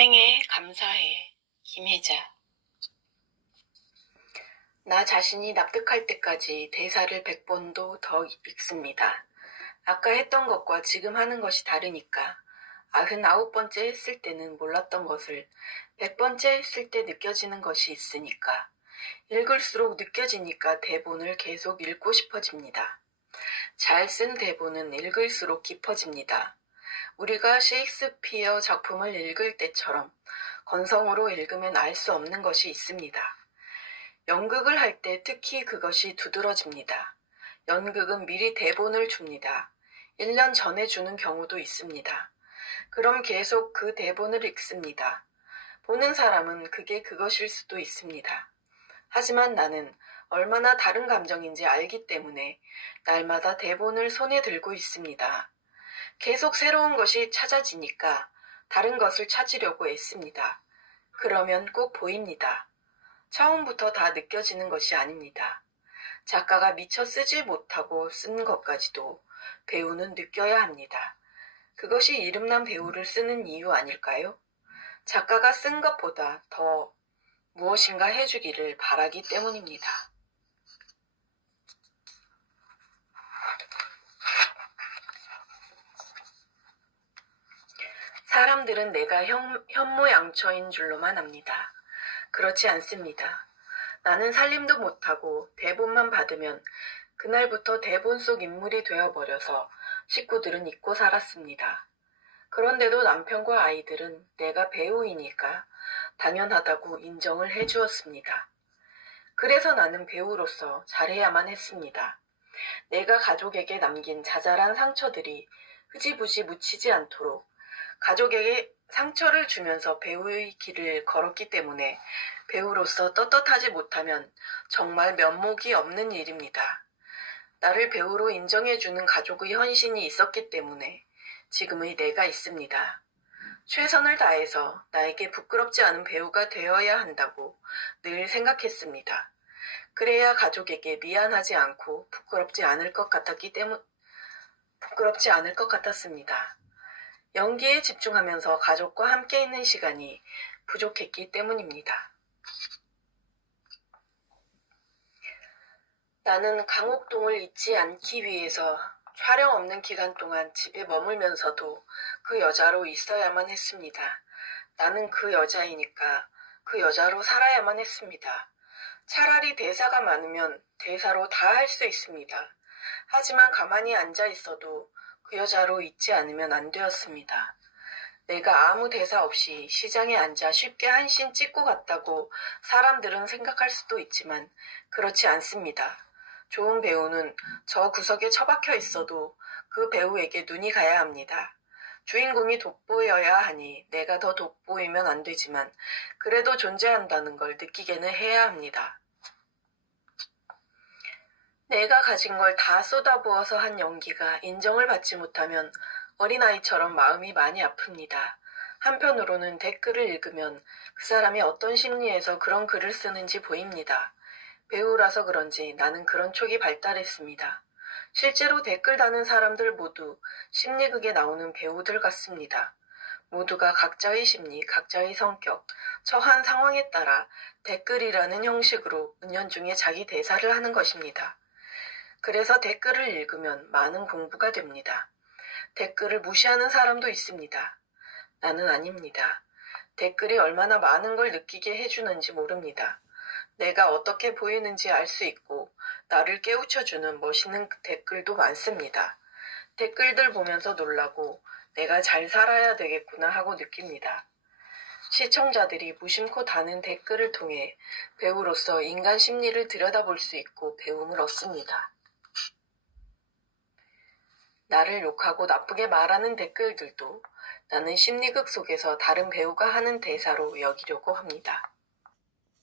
인생에 감사해. 김혜자. 나 자신이 납득할 때까지 대사를 100번도 더 읽습니다. 아까 했던 것과 지금 하는 것이 다르니까. 99번째 했을 때는 몰랐던 것을 100번째 했을 때 느껴지는 것이 있으니까. 읽을수록 느껴지니까 대본을 계속 읽고 싶어집니다. 잘 쓴 대본은 읽을수록 깊어집니다. 우리가 셰익스피어 작품을 읽을 때처럼 건성으로 읽으면 알 수 없는 것이 있습니다. 연극을 할 때 특히 그것이 두드러집니다. 연극은 미리 대본을 줍니다. 1년 전에 주는 경우도 있습니다. 그럼 계속 그 대본을 읽습니다. 보는 사람은 그게 그것일 수도 있습니다. 하지만 나는 얼마나 다른 감정인지 알기 때문에 날마다 대본을 손에 들고 있습니다. 계속 새로운 것이 찾아지니까 다른 것을 찾으려고 애씁니다. 그러면 꼭 보입니다. 처음부터 다 느껴지는 것이 아닙니다. 작가가 미처 쓰지 못하고 쓴 것까지도 배우는 느껴야 합니다. 그것이 이름난 배우를 쓰는 이유 아닐까요? 작가가 쓴 것보다 더 무엇인가 해주기를 바라기 때문입니다. 사람들은 내가 현모양처인 줄로만 압니다. 그렇지 않습니다. 나는 살림도 못하고 대본만 받으면 그날부터 대본 속 인물이 되어버려서 식구들은 잊고 살았습니다. 그런데도 남편과 아이들은 내가 배우이니까 당연하다고 인정을 해주었습니다. 그래서 나는 배우로서 잘해야만 했습니다. 내가 가족에게 남긴 자잘한 상처들이 흐지부지 묻히지 않도록 가족에게 상처를 주면서 배우의 길을 걸었기 때문에 배우로서 떳떳하지 못하면 정말 면목이 없는 일입니다. 나를 배우로 인정해주는 가족의 헌신이 있었기 때문에 지금의 내가 있습니다. 최선을 다해서 나에게 부끄럽지 않은 배우가 되어야 한다고 늘 생각했습니다. 그래야 가족에게 미안하지 않고 부끄럽지 않을 것 같았습니다. 연기에 집중하면서 가족과 함께 있는 시간이 부족했기 때문입니다. 나는 강옥동을 잊지 않기 위해서 촬영 없는 기간 동안 집에 머물면서도 그 여자로 있어야만 했습니다. 나는 그 여자이니까 그 여자로 살아야만 했습니다. 차라리 대사가 많으면 대사로 다 할 수 있습니다. 하지만 가만히 앉아 있어도 그 여자로 있지 않으면 안 되었습니다. 내가 아무 대사 없이 시장에 앉아 쉽게 한 씬 찍고 갔다고 사람들은 생각할 수도 있지만 그렇지 않습니다. 좋은 배우는 저 구석에 처박혀 있어도 그 배우에게 눈이 가야 합니다. 주인공이 돋보여야 하니 내가 더 돋보이면 안 되지만 그래도 존재한다는 걸 느끼게는 해야 합니다. 내가 가진 걸 다 쏟아부어서 한 연기가 인정을 받지 못하면 어린아이처럼 마음이 많이 아픕니다. 한편으로는 댓글을 읽으면 그 사람이 어떤 심리에서 그런 글을 쓰는지 보입니다. 배우라서 그런지 나는 그런 촉이 발달했습니다. 실제로 댓글 다는 사람들 모두 심리극에 나오는 배우들 같습니다. 모두가 각자의 심리, 각자의 성격, 처한 상황에 따라 댓글이라는 형식으로 은연중에 자기 대사를 하는 것입니다. 그래서 댓글을 읽으면 많은 공부가 됩니다. 댓글을 무시하는 사람도 있습니다. 나는 아닙니다. 댓글이 얼마나 많은 걸 느끼게 해주는지 모릅니다. 내가 어떻게 보이는지 알 수 있고 나를 깨우쳐주는 멋있는 댓글도 많습니다. 댓글들 보면서 놀라고 내가 잘 살아야 되겠구나 하고 느낍니다. 시청자들이 무심코 다는 댓글을 통해 배우로서 인간 심리를 들여다볼 수 있고 배움을 얻습니다. 나를 욕하고 나쁘게 말하는 댓글들도 나는 심리극 속에서 다른 배우가 하는 대사로 여기려고 합니다.